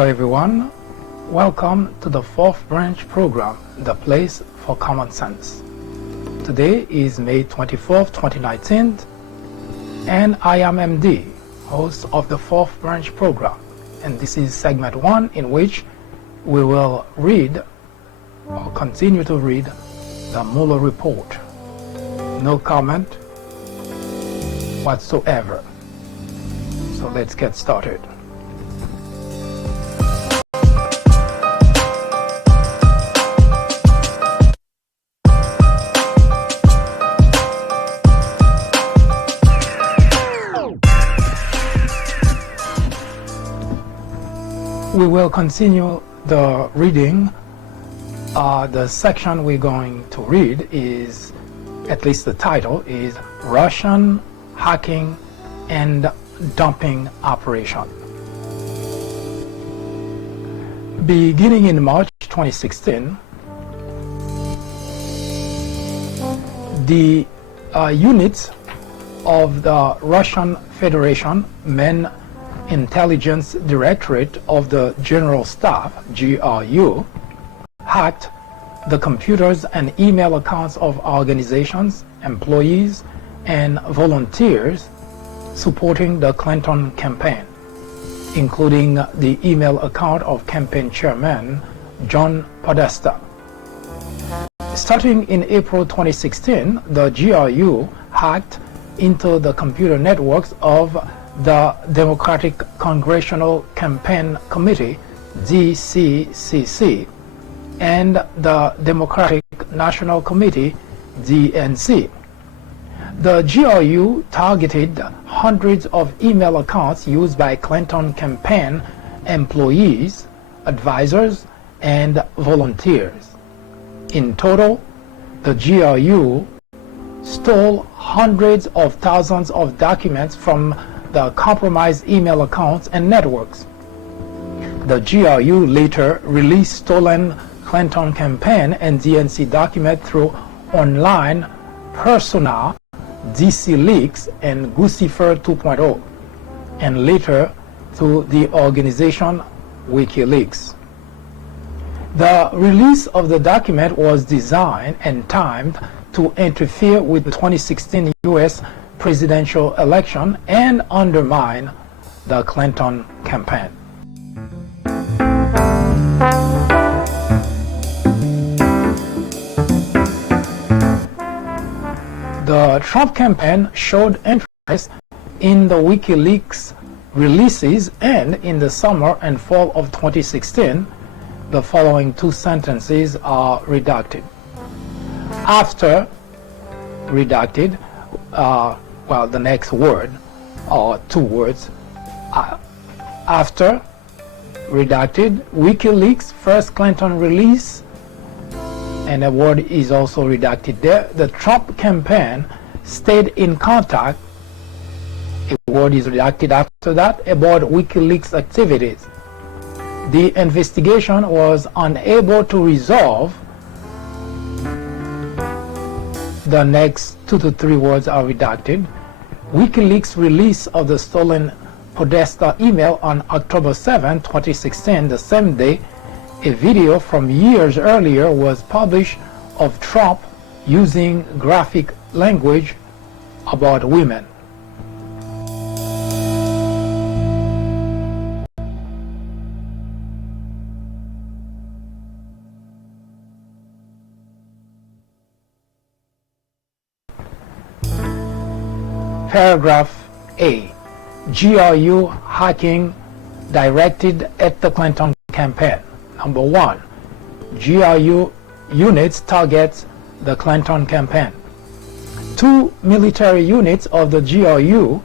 Hello everyone, welcome to the fourth branch program, The Place for Common Sense. Today is May 24th, 2019, and I am MD, host of the fourth branch program, and this is segment 1 in which we will read or continue to read the Mueller report. No comment whatsoever. So let's get started. We will continue the reading. The section we're going to read is, at least the title is, Russian Hacking and Dumping Operation. Beginning in March 2016, the units of the Russian Federation Main Intelligence Directorate of the General Staff, GRU, hacked the computers and email accounts of organizations, employees, and volunteers supporting the Clinton campaign, including the email account of campaign chairman John Podesta. Starting in April 2016, the GRU hacked into the computer networks of the Democratic Congressional Campaign Committee, DCCC, and the Democratic National Committee, DNC. The GRU targeted hundreds of email accounts used by Clinton campaign employees, advisors, and volunteers. In total, the GRU stole hundreds of thousands of documents from the compromised email accounts and networks. The GRU later released stolen Clinton campaign and DNC documents through online persona, DC Leaks, and Guccifer 2.0, and later to the organization WikiLeaks. The release of the document was designed and timed to interfere with the 2016 U.S. presidential election and undermine the Clinton campaign. The Trump campaign showed interest in the WikiLeaks releases, and in the summer and fall of 2016, the following two sentences are redacted. After redacted, the next word, or two words, after redacted, WikiLeaks first Clinton release, and a word is also redacted there. The Trump campaign stayed in contact, a word is redacted after that, about WikiLeaks activities. The investigation was unable to resolve. The next 2 to 3 words are redacted. WikiLeaks release of the stolen Podesta email on October 7, 2016, the same day a video from years earlier was published of Trump using graphic language about women. Paragraph A. GRU hacking directed at the Clinton campaign. Number 1. GRU units target the Clinton campaign. 2 military units of the GRU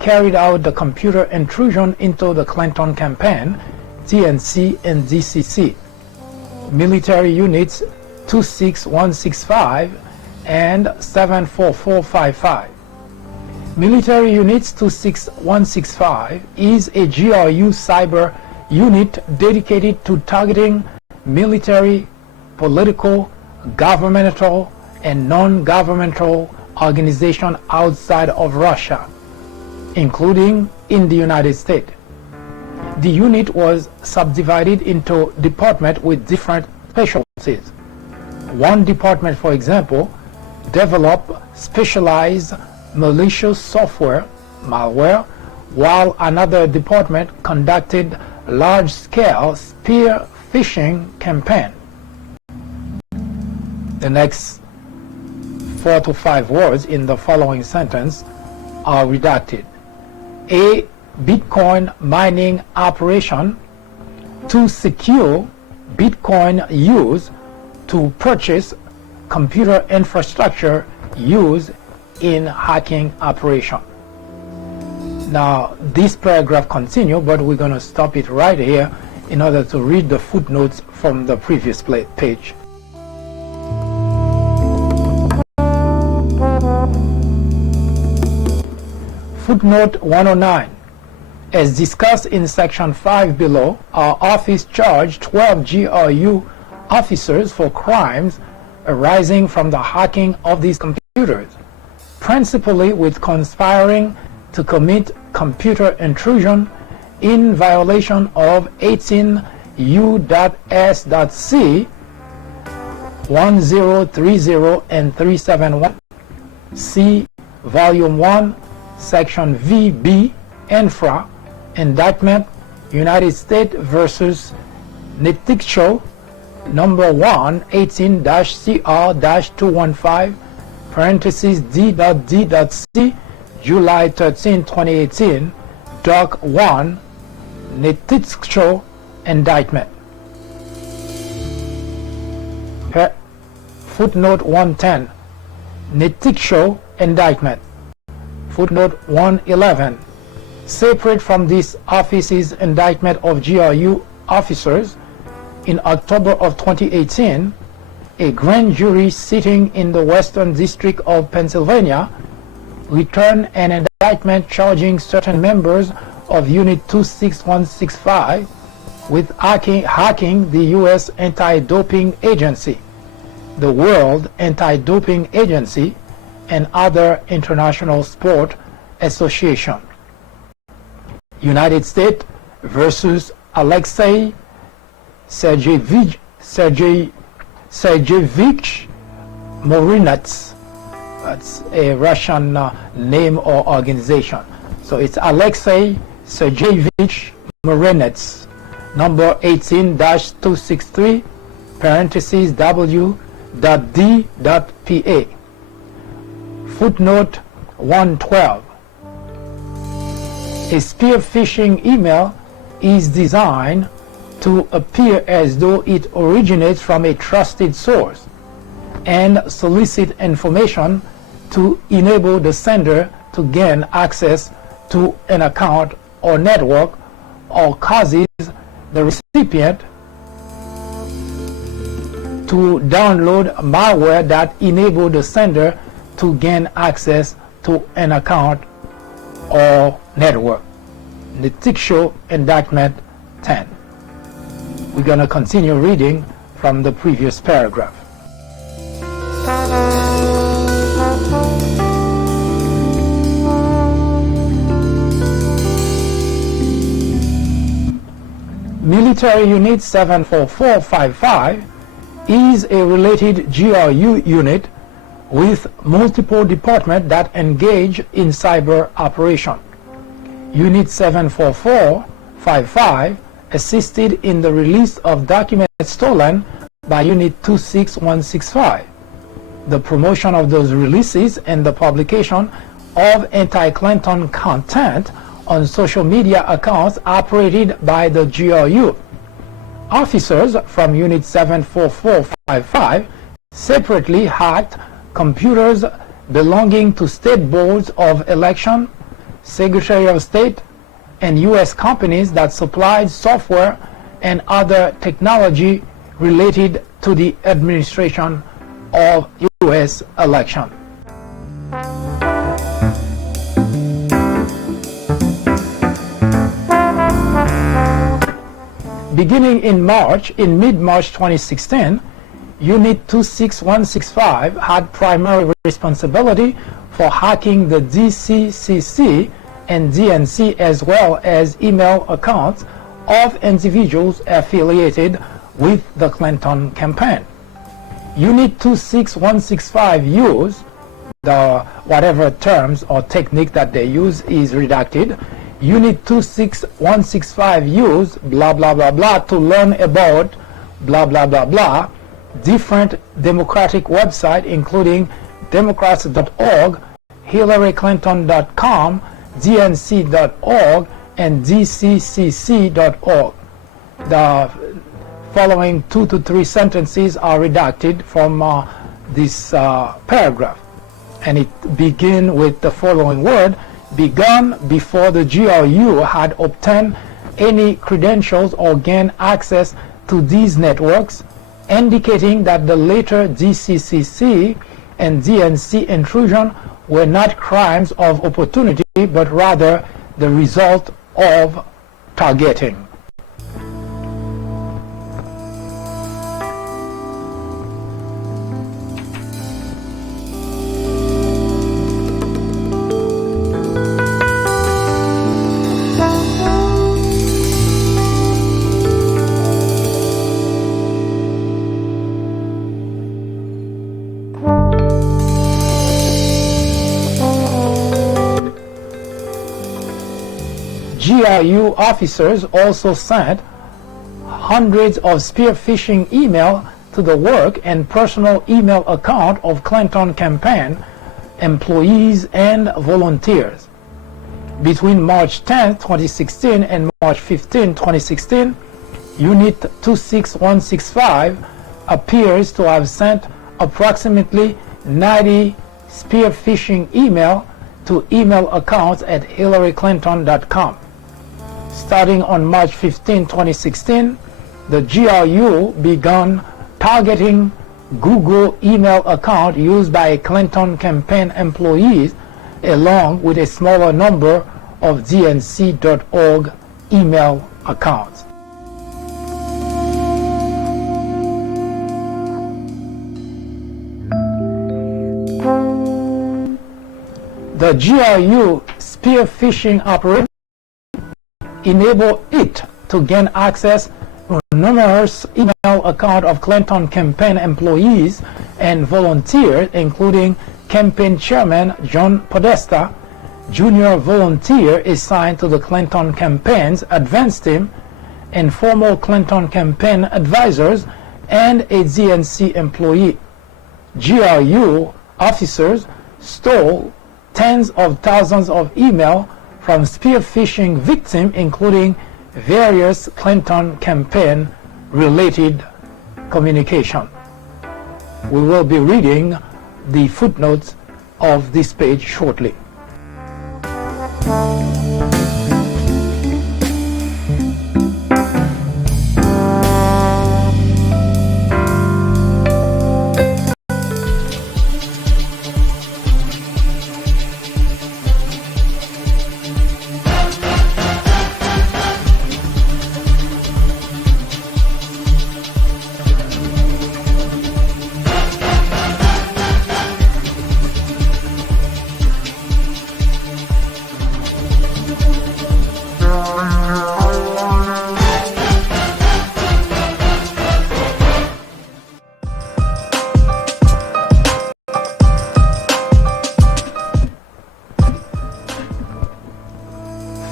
carried out the computer intrusion into the Clinton campaign, DNC and DCC. Military units 26165 and 74455. Military Units 26165 is a GRU cyber unit dedicated to targeting military, political, governmental, and non-governmental organizations outside of Russia, including in the United States. the unit was subdivided into departments with different specialties. One department, for example, developed specialized malicious software, malware, while another department conducted large-scale spear phishing campaign. The next 4 to 5 words in the following sentence are redacted. A Bitcoin mining operation to secure Bitcoin use to purchase computer infrastructure used in hacking operation. Now this paragraph continues, but we're going to stop it right here in order to read the footnotes from the previous page. Footnote 109. As discussed in section 5 below, our office charged 12 GRU officers for crimes arising from the hacking of these computers, principally with conspiring to commit computer intrusion in violation of 18 U.S.C. 1030 and 371, C. Volume 1, Section VB, Infra, Indictment, United States versus Neticshow, number 1, 18-CR-215, parentheses D.D.C, July 13, 2018, Doc 1, Neticshow indictment. Footnote 110, Neticshow indictment. Footnote 111, separate from this office's indictment of GRU officers, in October of 2018, a grand jury sitting in the Western District of Pennsylvania returned an indictment charging certain members of Unit 26165 with hacking the U.S. Anti-Doping Agency, the World Anti-Doping Agency, and other international sport association. United States versus Alexei Sergeyevich Morinets. That's a Russian name or organization. So it's Alexei Sergeyevich Morinets, number 18-263, parentheses W.D.PA. Footnote 112. A spear phishing email is designed to appear as though it originates from a trusted source and solicit information to enable the sender to gain access to an account or network, or causes the recipient to download malware that enables the sender to gain access to an account or network. Neticshow Indictment 10. We're going to continue reading from the previous paragraph. Military Unit 74455 is a related GRU unit with multiple departments that engage in cyber operation. Unit 74455 assisted in the release of documents stolen by Unit 26165, the promotion of those releases, and the publication of anti-Clinton content on social media accounts operated by the GRU. Officers from Unit 74455 separately hacked computers belonging to state boards of election, Secretary of State, and U.S. companies that supplied software and other technology related to the administration of U.S. election. Beginning in mid-March 2016, Unit 26165 had primary responsibility for hacking the DCCC and DNC, as well as email accounts of individuals affiliated with the Clinton campaign. Unit 26165 use the whatever terms or technique that they use is redacted. Unit 26165 use blah blah blah blah to learn about blah blah blah blah different Democratic websites, including Democrats.org, HillaryClinton.com, DNC.org, and DCCC.org. The following 2 to 3 sentences are redacted from this paragraph, and it begins with the following word: begun before the GRU had obtained any credentials or gained access to these networks, indicating that the later DCCC and DNC intrusion were not crimes of opportunity, but rather the result of targeting. GRU officers also sent hundreds of spear phishing emails to the work and personal email account of Clinton campaign employees and volunteers. Between March 10, 2016 and March 15, 2016, Unit 26165 appears to have sent approximately 90 spear phishing emails to email accounts at HillaryClinton.com. Starting on March 15, 2016, the GRU began targeting Google email account used by Clinton campaign employees, along with a smaller number of DNC.org email accounts. The GRU spear phishing operation enabled it to gain access to numerous email accounts of Clinton campaign employees and volunteers, including campaign chairman John Podesta, junior volunteer assigned to the Clinton campaign's advance team, informal Clinton campaign advisors, and a DNC employee. GRU officers stole tens of thousands of emails from spear phishing victims, including various Clinton campaign related communication. We will be reading the footnotes of this page shortly.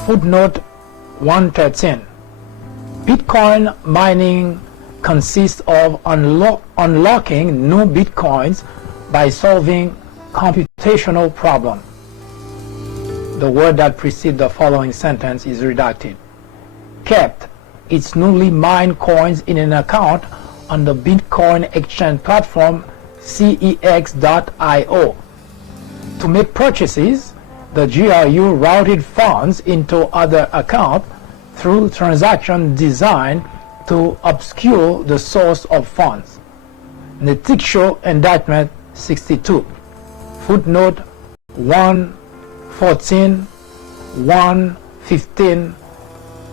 Footnote 113. Bitcoin mining consists of unlocking new bitcoins by solving computational problem. The word that precedes the following sentence is redacted. Kept its newly mined coins in an account on the Bitcoin exchange platform CEX.io. To make purchases, the GRU routed funds into other accounts through transactions designed to obscure the source of funds. Netixo Indictment 62. Footnote 114, 115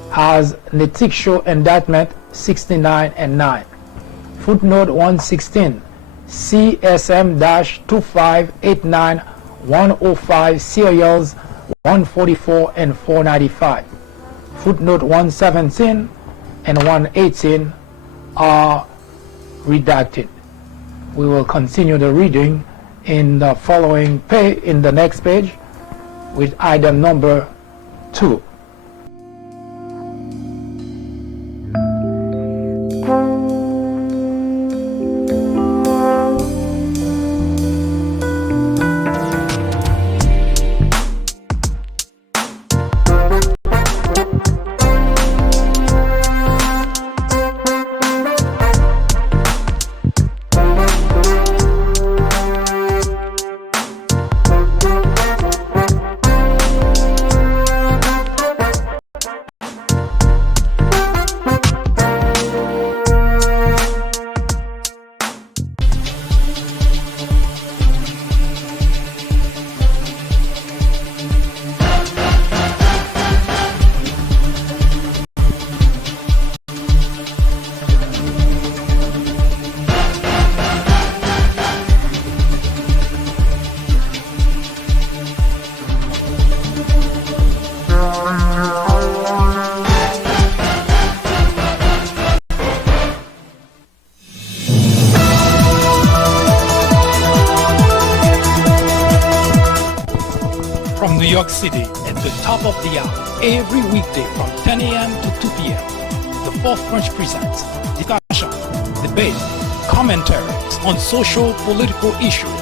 has Netixo Indictment 69 and 9. Footnote 116, CSM-2589 105 serials 144 and 495. footnote 117 and 118 are redacted. We will continue the reading in the following page, in the next page, with item number 2. From New York City at the top of the hour, every weekday from 10 a.m. to 2 p.m., the Fourth Branch presents discussion, debate, commentaries on social, political issues,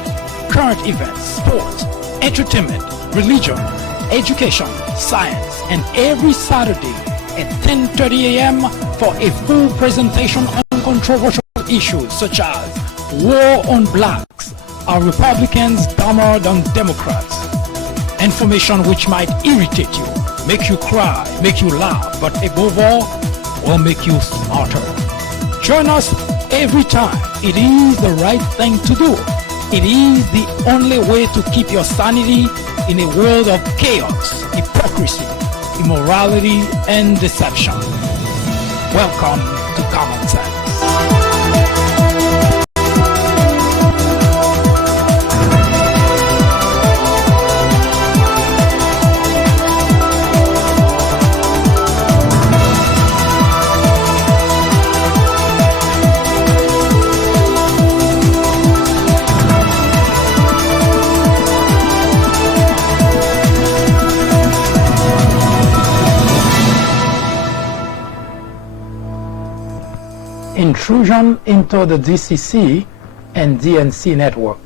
current events, sports, entertainment, religion, education, science, and every Saturday at 10:30 a.m. for a full presentation on controversial issues such as war on blacks, are Republicans dumber than Democrats? Information which might irritate you, make you cry, make you laugh, but above all, will make you smarter. Join us every time. It is the right thing to do. It is the only way to keep your sanity in a world of chaos, hypocrisy, immorality, and deception. Welcome to Common Sense. Intrusion into the DCC and DNC network.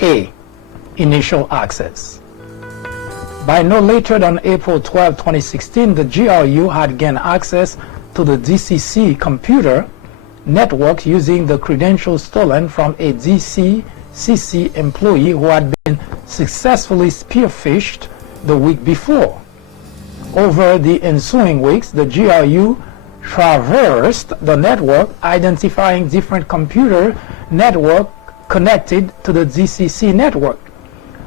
A. Initial access. By no later than April 12, 2016, the GRU had gained access to the DCC computer network using the credentials stolen from a DCCC employee who had been successfully spearphished the week before. Over the ensuing weeks, the GRU traversed the network, identifying different computer network connected to the DCC network.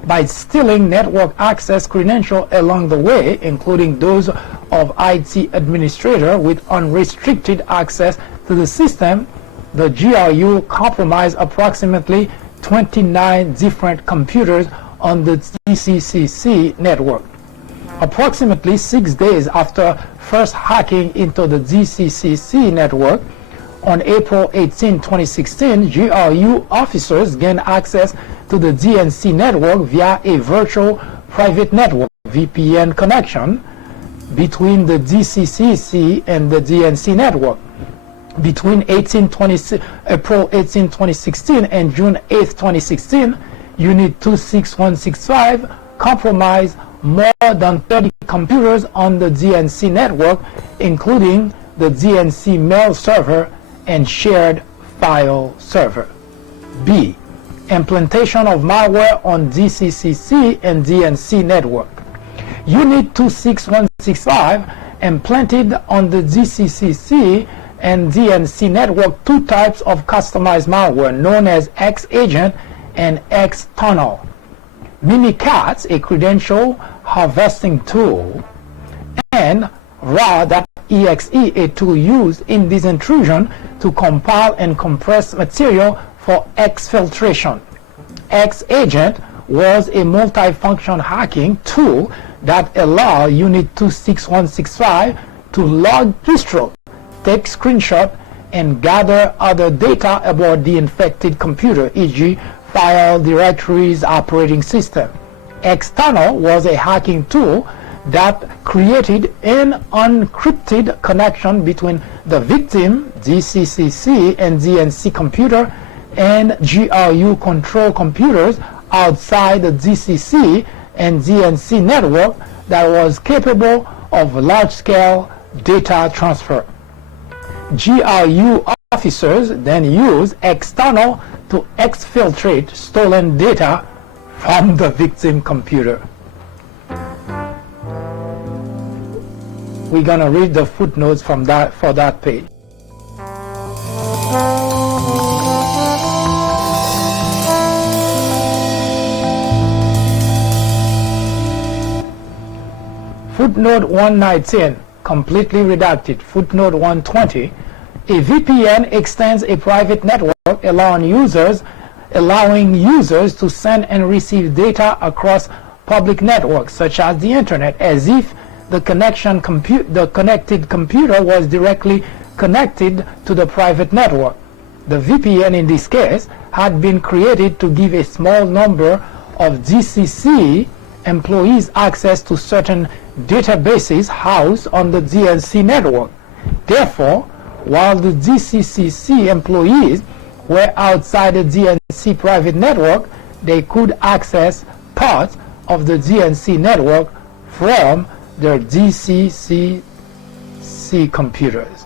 By stealing network access credentials along the way, including those of IT administrator with unrestricted access to the system, the GRU compromised approximately 29 different computers on the DCCC network. Approximately 6 days after first hacking into the DCCC network, on April 18, 2016, GRU officers gained access to the DNC network via a virtual private network (VPN) connection between the DCCC and the DNC network. Between April 18, 2016 and June 8, 2016, Unit 26165 compromised more than 30 computers on the DNC network, including the DNC mail server and shared file server. B. Implementation of malware on DCCC and DNC network. Unit 26165 implanted on the DCCC and DNC network two types of customized malware known as X-Agent and X-Tunnel. Mimikatz, a credential harvesting tool, and raw.exe, a tool used in this intrusion to compile and compress material for exfiltration. X-Agent was a multifunction hacking tool that allowed Unit 26165 to log keystroke, take screenshot, and gather other data about the infected computer, e.g. file directories, operating system. External was a hacking tool that created an unencrypted connection between the victim, DCCC, and DNC computer and GRU control computers outside the DCC and DNC network that was capable of large-scale data transfer. GRU officers then used external to exfiltrate stolen data from the victim computer. We're going to read the footnotes for that page. Footnote 119, completely redacted. Footnote 120, a VPN extends a private network allowing users to send and receive data across public networks such as the internet, as if the connected computer was directly connected to the private network. The VPN in this case had been created to give a small number of DCC employees access to certain databases housed on the DNC network. Therefore, while the DCCC employees were outside the DNC private network, they could access parts of the DNC network from their DCCC computers.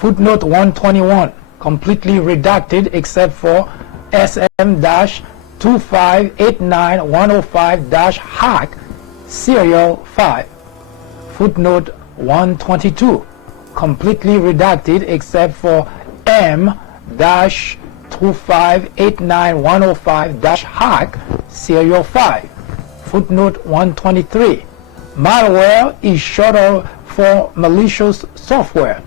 Footnote 121, completely redacted except for SM-2589105-hack serial 5. Footnote 122, completely redacted except for M-2589105-hack serial 5. Footnote 123, malware is shorter for malicious software,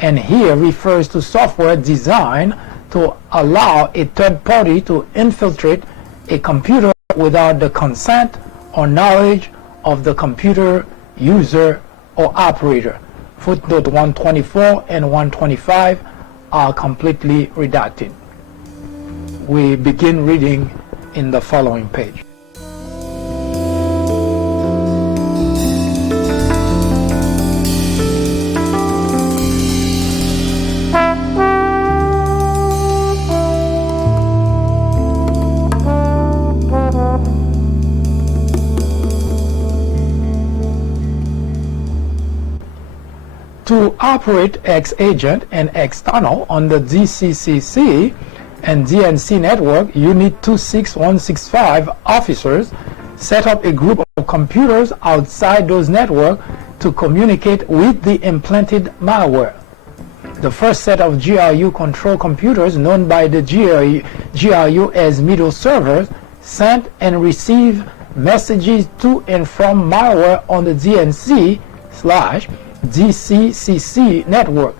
and here refers to software designed to allow a third party to infiltrate a computer without the consent or knowledge of the computer user or operator. Footnote 124 and 125 are completely redacted. We begin reading in the following page. To operate X-Agent and external on the DCCC and DNC network, Unit 26165 officers set up a group of computers outside those networks to communicate with the implanted malware. The first set of GRU control computers, known by the GRU as middle servers, sent and received messages to and from malware on the DNC/DCCC network.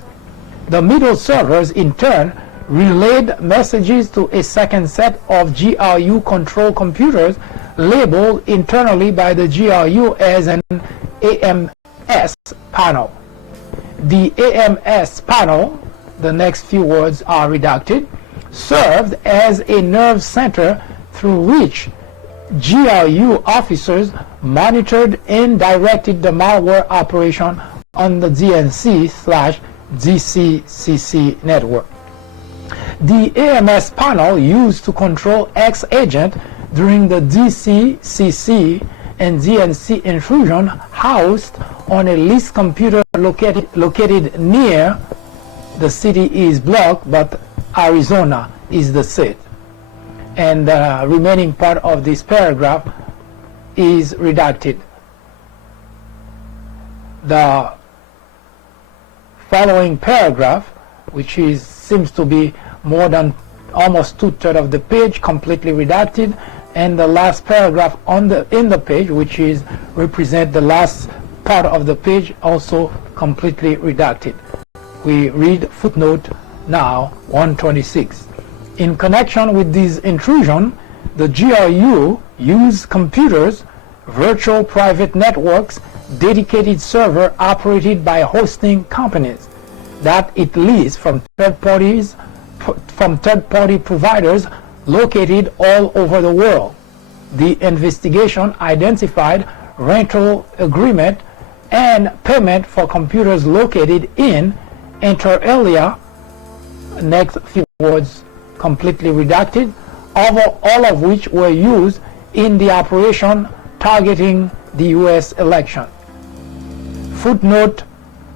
The middle servers in turn relayed messages to a second set of GRU control computers labeled internally by the GRU as an AMS panel. The AMS panel, the next few words are redacted, served as a nerve center through which GRU officers monitored and directed the malware operation on the DNC/DCCC network. The AMS panel used to control X-Agent during the DCCC and DNC intrusion housed on a leased computer located near the city is blocked, but Arizona is the seat. And the remaining part of this paragraph is redacted. The following paragraph, which seems to be more than almost 2/3 of the page, completely redacted, and the last paragraph in the page, which represent the last part of the page, also completely redacted. We read footnote now 126. In connection with this intrusion, The GRU used computers, virtual private networks, dedicated server operated by hosting companies that it leased from third-party providers located all over the world. The investigation identified rental agreement and payment for computers located in, inter alia, next few words completely redacted, all of which were used in the operation targeting the U.S. election. Footnote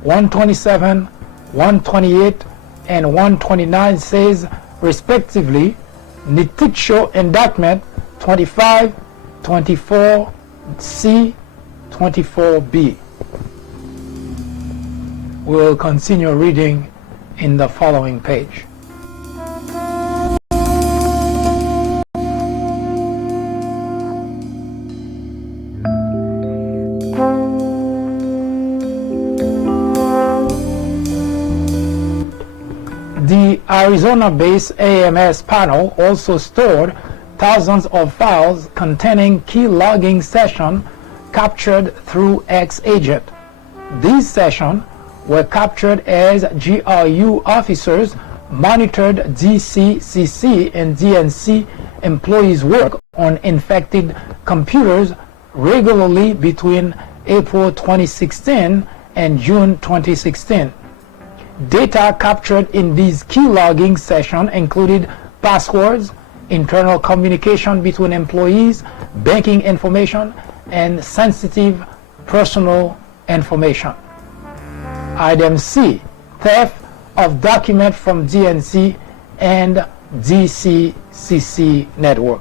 127, 128, and 129 says, respectively, Nititsho Indictment 25, 24C, 24B. We will continue reading in the following page. The Arizona-based AMS panel also stored thousands of files containing key logging sessions captured through X-Agent. These sessions were captured as GRU officers monitored DCCC and DNC employees' work on infected computers regularly between April 2016 and June 2016. Data captured in these key logging sessions included passwords, internal communication between employees, banking information, and sensitive personal information. Item C, theft of documents from DNC and DCCC network.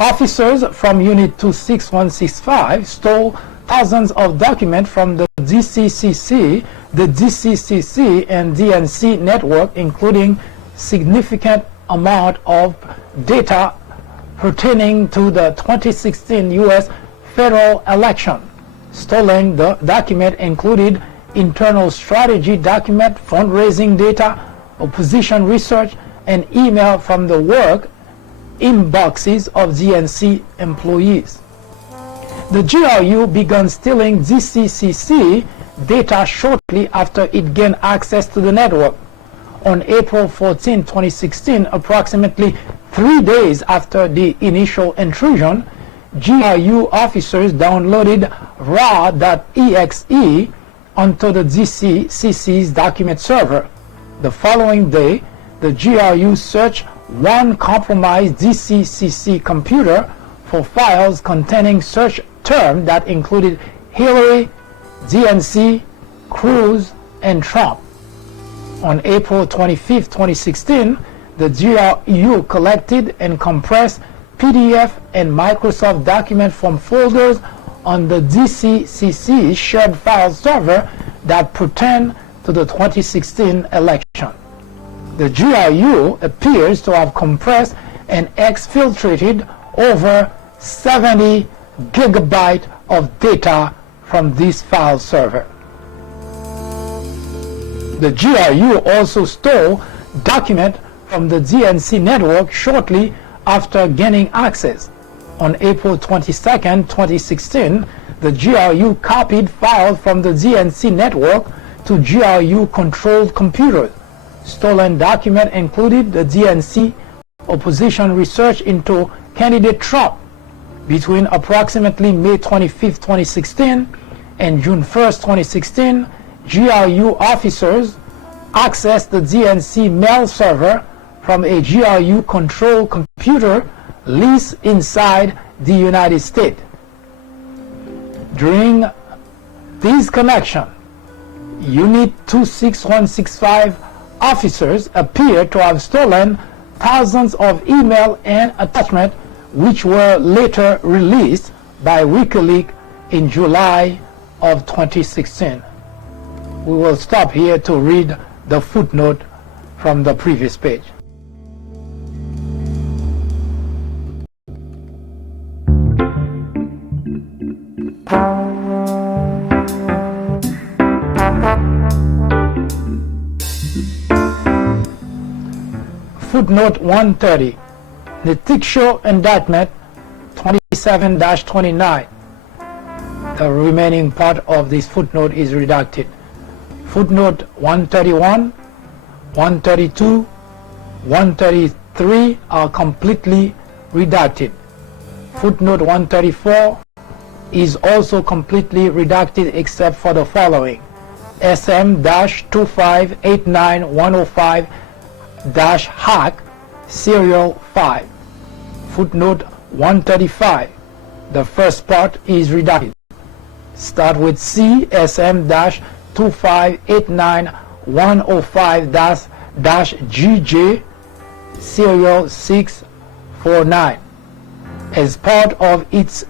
Officers from Unit 26165 stole thousands of documents from the DCCC and DNC network, including significant amount of data pertaining to the 2016 U.S. federal election. Stolen document included internal strategy document, fundraising data, opposition research, and email from the work inboxes of DNC employees. The GRU began stealing DCCC data shortly after it gained access to the network. On April 14, 2016, approximately 3 days after the initial intrusion, GRU officers downloaded raw.exe onto the DCCC's document server. The following day, the GRU searched one compromised DCCC computer for files containing search terms that included Hillary, DNC, Cruz, and Trump. On April 25, 2016, the GRU collected and compressed PDF and Microsoft documents from folders on the DCCC shared file server that pertain to the 2016 election. The GRU appears to have compressed and exfiltrated over 70 gigabytes of data from this file server. The GRU also stole documents from the DNC network shortly after gaining access. On April 22, 2016, the GRU copied files from the DNC network to GRU-controlled computers. Stolen documents included the DNC opposition research into candidate Trump. Between approximately May 25, 2016 and June 1, 2016, GRU officers accessed the DNC mail server from a GRU-controlled computer leased inside the United States. During this connection, Unit 26165 officers appear to have stolen thousands of email and attachments, which were later released by WikiLeaks in July of 2016. We will stop here to read the footnote from the previous page. Footnote 130. Litigio indictment 27-29. The remaining part of this footnote is redacted. Footnote 131, 132, 133 are completely redacted. Footnote 134 is also completely redacted except for the following: SM-2589105-HAC serial 5. Footnote 135. The first part is redacted. Start with C, SM-2589105-GJ serial 649. As part of its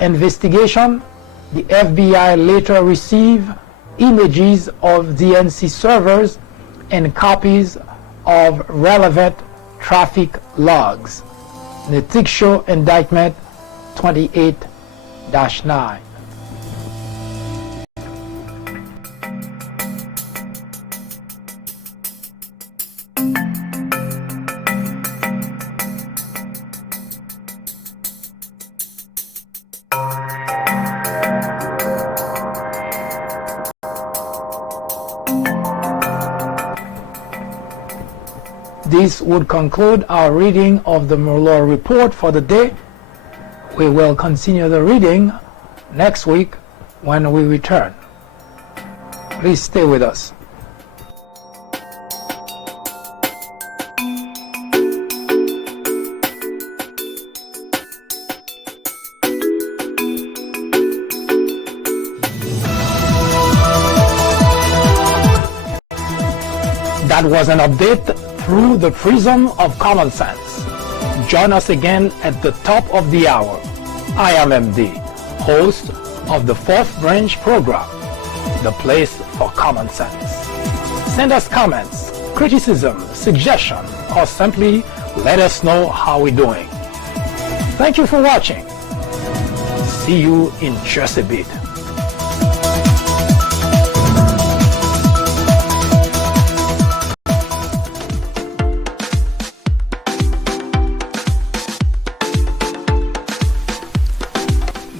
investigation, the FBI later received images of DNC servers and copies of relevant traffic logs. Litigio indictment 28-9. This would conclude our reading of the Mueller report for the day. We will continue the reading next week when we return. Please stay with us. That was an update through the prism of common sense. Join us again at the top of the hour. I am MD, host of the Fourth Branch program, the place for common sense. Send us comments, criticism, suggestion, or simply let us know how we're doing. Thank you for watching. See you in just a bit.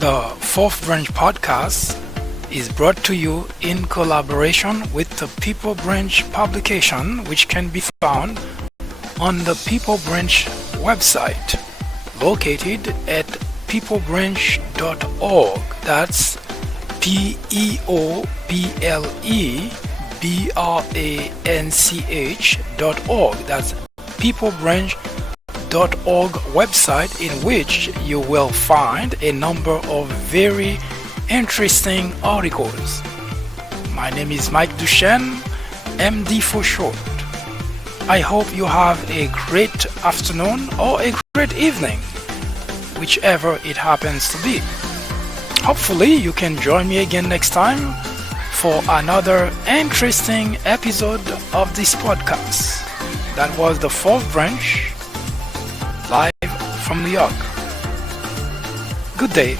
The Fourth Branch podcast is brought to you in collaboration with the People Branch publication, which can be found on the People Branch website, located at peoplebranch.org. That's peoplebranch.org. That's peoplebranch.org website, in which you will find a number of very interesting articles. My name is Mike Duchesne, MD for short. I hope you have a great afternoon or a great evening, whichever it happens to be. Hopefully you can join me again next time for another interesting episode of this podcast. That was the Fourth Branch, live from New York. Good day.